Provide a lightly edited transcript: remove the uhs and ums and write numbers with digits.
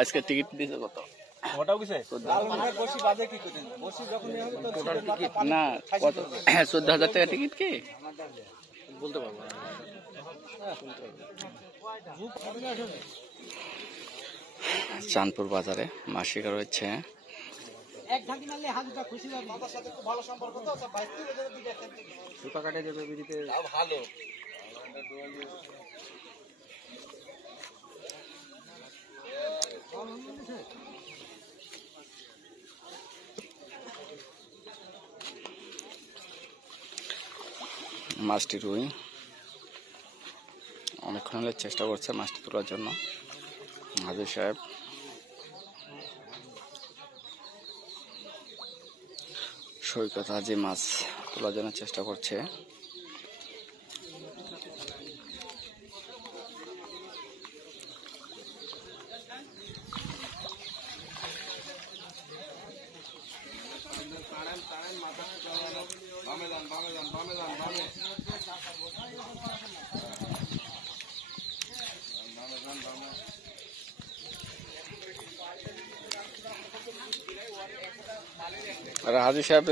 আজকে টিকিট দিয়েছে কত? না কত? 14,000 টাকা টিকিট কি বলতে পারবো না। চাঁদপুর বাজারে মাছ শিকার হচ্ছে। মাছটি রুই অনেকক্ষণ হলে চেষ্টা করছে মাছটি তোলার জন্য। হাজির সাহেব সৈকত হাজি মাছ তোলার জন্য চেষ্টা করছে। হাজি সাহেব